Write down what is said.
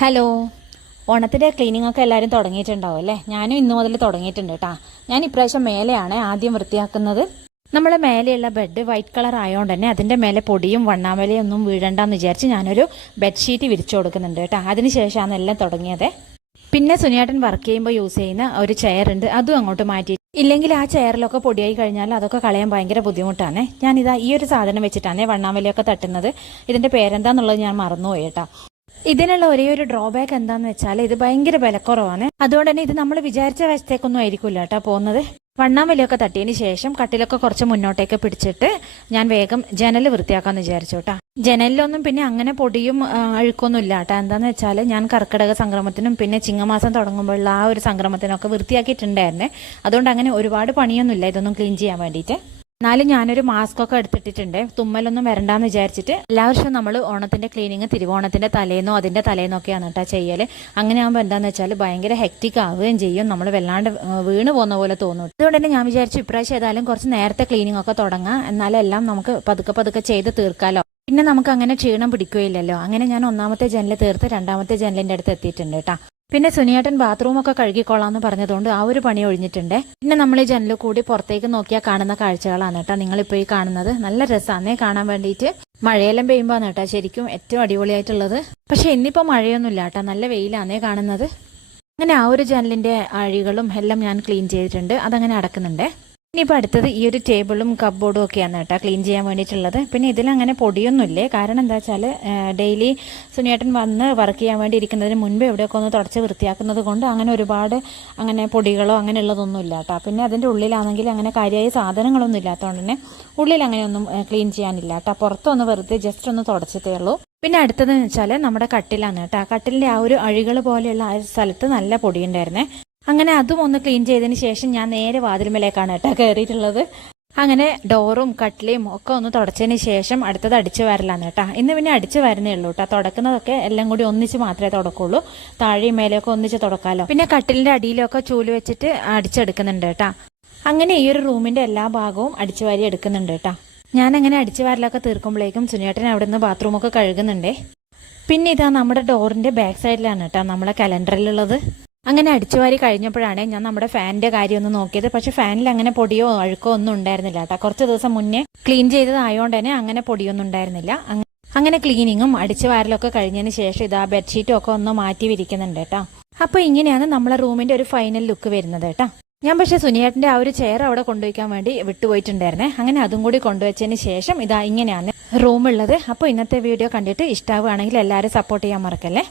Hello, ഓണത്തിൻ്റെ cleaning ഒക്കെ എല്ലാവരും തുടങ്ങിയിട്ടുണ്ടാവും അല്ലേ? ഞാനും ഇന്നു മുതൽ തുടങ്ങിയിട്ടുണ്ട് കേട്ടോ. ഞാൻ ഇപ്രാവശ്യം മേലെയാണ് ആദ്യം വൃത്തിയാക്കുന്നത്. നമ്മളെ മേലെയുള്ള ബെഡ് വൈറ്റ് കളർ ആയതുകൊണ്ട് തന്നെ അതിൻ്റെ മേലെ പൊടിയും വണ്ണാമലയും ഒന്നും വീഴണ്ടെന്ന് വിചാരിച്ച് ഞാനൊരു ബെഡ്ഷീറ്റ് വിരിച്ചു കൊടുക്കുന്നുണ്ട് കേട്ടോ. അതിനുശേഷമാണ് എല്ലാം തുടങ്ങിയത്. പിന്നെ സുനിയേട്ടൻ വർക്ക് ചെയ്യുമ്പോൾ യൂസ് ചെയ്യുന്ന ഒരു ചെയർ ഉണ്ട്, അതും അങ്ങോട്ട് മാറ്റി. ഇല്ലെങ്കിൽ ആ ചെയറിലൊക്കെ പൊടിയായി കഴിഞ്ഞാൽ അതൊക്കെ കളയാൻ ഭയങ്കര ബുദ്ധിമുട്ടാണ്. ഞാനിതാ ഈ ഒരു സാധനം വെച്ചിട്ടാണ് വണ്ണാമലയൊക്കെ തട്ടുന്നത്. ഇതിൻ്റെ പേരെന്താന്നുള്ളത് ഞാൻ മറന്നുപോയി കേട്ടോ. ഇതിനുള്ള ഒരേ ഒരു ഡ്രോബാക്ക് എന്താന്ന് വെച്ചാൽ ഇത് ഭയങ്കര വിലക്കുറവാണ്. അതുകൊണ്ട് തന്നെ ഇത് നമ്മൾ വിചാരിച്ച വശത്തേക്കൊന്നും ആയിരിക്കില്ല കേട്ടോ പോകുന്നത്. വണ്ണാമലയൊക്കെ തട്ടിയതിന് ശേഷം കട്ടിലൊക്കെ കുറച്ച് മുന്നോട്ടേക്ക് പിടിച്ചിട്ട് ഞാൻ വേഗം ജനൽ വൃത്തിയാക്കാന്ന് വിചാരിച്ചു കേട്ടോ. ജനലിലൊന്നും പിന്നെ അങ്ങനെ പൊടിയും അഴുക്കൊന്നും ഇല്ല കേട്ടോ. എന്താന്ന് വെച്ചാൽ ഞാൻ കർക്കിടക സംക്രമത്തിനും പിന്നെ ചിങ്ങമാസം തുടങ്ങുമ്പോഴുള്ള ആ ഒരു സംക്രമത്തിനൊക്കെ വൃത്തിയാക്കിയിട്ടുണ്ടായിരുന്നേ. അതുകൊണ്ട് അങ്ങനെ ഒരുപാട് പണിയൊന്നുമില്ല ഇതൊന്നും ക്ലീൻ ചെയ്യാൻ വേണ്ടിയിട്ട്. എന്നാലും ഞാനൊരു മാസ്ക് ഒക്കെ എടുത്തിട്ടിട്ടുണ്ട്, തുമ്മലൊന്നും വരണ്ടാന്ന് വിചാരിച്ചിട്ട്. എല്ലാ വർഷവും നമ്മൾ ഓണത്തിന്റെ ക്ലീനിങ് തിരുവോണത്തിന്റെ തലേന്നോ അതിന്റെ തലേന്നൊക്കെയാണ് കേട്ടോ ചെയ്യല്. അങ്ങനെ ആകുമ്പോൾ എന്താന്ന് വെച്ചാൽ ഭയങ്കര ഹെക്റ്റിക് ആവുകയും ചെയ്യും, നമ്മൾ വല്ലാണ്ട് വീണ് പോകുന്ന പോലെ തോന്നും. അതുകൊണ്ട് തന്നെ ഞാൻ വിചാരിച്ചു ഇപ്രാവശ്യം ഏതായാലും കുറച്ച് നേരത്തെ ക്ലീനിങ് ഒക്കെ തുടങ്ങാം, എന്നാലും എല്ലാം നമുക്ക് പതുക്കെ പതുക്കെ ചെയ്ത് തീർക്കാലോ. പിന്നെ നമുക്ക് അങ്ങനെ ക്ഷീണം പിടിക്കുകയില്ലല്ലോ. അങ്ങനെ ഞാൻ ഒന്നാമത്തെ ജനൽ തീർത്ത് രണ്ടാമത്തെ ജനലിന്റെ അടുത്ത് എത്തിയിട്ടുണ്ട് കേട്ടോ. പിന്നെ സുനിയേട്ടൻ ബാത്റൂമൊക്കെ കഴുകിക്കൊള്ളാന്ന് പറഞ്ഞതുകൊണ്ട് ആ ഒരു പണി ഒഴിഞ്ഞിട്ടുണ്ട്. പിന്നെ നമ്മൾ ഈ ജനലിൽ കൂടി പുറത്തേക്ക് നോക്കിയാൽ കാണുന്ന കാഴ്ചകളാണ് കേട്ടോ നിങ്ങളിപ്പോൾ ഈ കാണുന്നത്. നല്ല രസമാണേ കാണാൻ വേണ്ടിയിട്ട്. മഴയെല്ലാം പെയ്യുമ്പോഴാണ് കേട്ടോ ശരിക്കും ഏറ്റവും അടിപൊളിയായിട്ടുള്ളത്. പക്ഷെ ഇന്നിപ്പോൾ മഴയൊന്നുമില്ല കേട്ടോ, നല്ല വെയിലാണേ കാണുന്നത്. അങ്ങനെ ആ ഒരു ജനലിന്റെ അഴികളും എല്ലാം ഞാൻ ക്ലീൻ ചെയ്തിട്ടുണ്ട്, അതങ്ങനെ അടക്കുന്നുണ്ട്. ഇനിയിപ്പോൾ അടുത്തത് ഈ ഒരു ടേബിളും കപ്ബോർഡും ഒക്കെയാണ് കേട്ടോ ക്ലീൻ ചെയ്യാൻ വേണ്ടിയിട്ടുള്ളത്. പിന്നെ ഇതിലങ്ങനെ പൊടിയൊന്നുമില്ലേ, കാരണം എന്താ വെച്ചാൽ ഡെയിലി സുനിയേട്ടൻ വന്ന് വർക്ക് ചെയ്യാൻ വേണ്ടി ഇരിക്കുന്നതിന് മുൻപ് എവിടെയൊക്കെ ഒന്ന് തുടച്ച് വൃത്തിയാക്കുന്നത് കൊണ്ട് അങ്ങനെ ഒരുപാട് അങ്ങനെ പൊടികളോ അങ്ങനെയുള്ളതൊന്നും ഇല്ല കേട്ടോ. പിന്നെ അതിൻ്റെ ഉള്ളിലാണെങ്കിൽ അങ്ങനെ കാര്യമായ സാധനങ്ങളൊന്നും ഇല്ലാത്തതുകൊണ്ട് തന്നെ ഉള്ളിൽ അങ്ങനെയൊന്നും ക്ലീൻ ചെയ്യാനില്ല കേട്ടോ. പുറത്തൊന്ന് വെറുതെ ജസ്റ്റ് ഒന്ന് തുടച്ചതേ ഉള്ളൂ. പിന്നെ അടുത്തതെന്ന് വെച്ചാൽ നമ്മുടെ കട്ടിലാണ് കേട്ടോ. കട്ടിലിൻ്റെ ആ ഒരു അഴികൾ പോലെയുള്ള ആ സ്ഥലത്ത് നല്ല പൊടിയുണ്ടായിരുന്നേ. അങ്ങനെ അതും ഒന്ന് ക്ലീൻ ചെയ്തതിന് ശേഷം ഞാൻ നേരെ വാതിൽമേലേക്കാണ് കേട്ടോ കയറിയിട്ടുള്ളത്. അങ്ങനെ ഡോറും കട്ടിലയും ഒക്കെ ഒന്ന് തുടച്ചതിന് ശേഷം അടുത്തത് അടിച്ചു വരലാണ് കേട്ടോ. ഇന്ന് പിന്നെ അടിച്ചു വരുന്നേ ഉള്ളൂ കേട്ടോ. തുടക്കുന്നതൊക്കെ എല്ലാം കൂടി ഒന്നിച്ച് മാത്രമേ തുടക്കുള്ളൂ, താഴെയും മേലെയൊക്കെ ഒന്നിച്ച് തുടക്കാമല്ലോ. പിന്നെ കട്ടിലിന്റെ അടിയിലൊക്കെ ചൂല് വെച്ചിട്ട് അടിച്ചെടുക്കുന്നുണ്ട് കേട്ടോ. അങ്ങനെ ഈ ഒരു റൂമിന്റെ എല്ലാ ഭാഗവും അടിച്ചു വാരി എടുക്കുന്നുണ്ട് കേട്ടോ. ഞാൻ അങ്ങനെ അടിച്ചു വാരലൊക്കെ തീർക്കുമ്പോഴേക്കും സുനിയേട്ടൻ അവിടെ നിന്ന് ബാത്റൂമൊക്കെ കഴുകുന്നുണ്ടേ. പിന്നെ ഇതാ നമ്മുടെ ഡോറിന്റെ ബാക്ക് സൈഡിലാണ് കേട്ടോ നമ്മളെ കലണ്ടറിലുള്ളത്. അങ്ങനെ അടിച്ചുവാരി കഴിഞ്ഞപ്പോഴാണ് ഞാൻ നമ്മുടെ ഫാനിന്റെ കാര്യം ഒന്ന് നോക്കിയത്. പക്ഷെ ഫാനിൽ അങ്ങനെ പൊടിയോ അഴുക്കോ ഒന്നും ഉണ്ടായിരുന്നില്ല കേട്ടോ. കുറച്ച് ദിവസം മുന്നേ ക്ലീൻ ചെയ്തതായതുകൊണ്ട് തന്നെ അങ്ങനെ പൊടിയൊന്നും ഉണ്ടായിരുന്നില്ല. അങ്ങനെ ക്ലീനിങ്ങും അടിച്ചു വാരലൊക്കെ കഴിഞ്ഞതിന് ശേഷം ഇതാ ബെഡ്ഷീറ്റും ഒക്കെ ഒന്ന് മാറ്റി വിരിക്കുന്നുണ്ട് കേട്ടോ. അപ്പൊ ഇങ്ങനെയാണ് നമ്മളെ റൂമിന്റെ ഒരു ഫൈനൽ ലുക്ക് വരുന്നത് കേട്ടോ. ഞാൻ പക്ഷെ സുനിയേട്ടന്റെ ആ ഒരു ചെയർ അവിടെ കൊണ്ടുവയ്ക്കാൻ വേണ്ടി വിട്ടുപോയിട്ടുണ്ടായിരുന്നേ. അങ്ങനെ അതും കൂടി കൊണ്ടുവച്ചതിന് ശേഷം ഇതാ ഇങ്ങനെയാണ് റൂമുള്ളത്. അപ്പോൾ ഇന്നത്തെ വീഡിയോ കണ്ടിട്ട് ഇഷ്ടമാവുകയാണെങ്കിൽ എല്ലാവരും സപ്പോർട്ട് ചെയ്യാൻ മറക്കല്ലേ.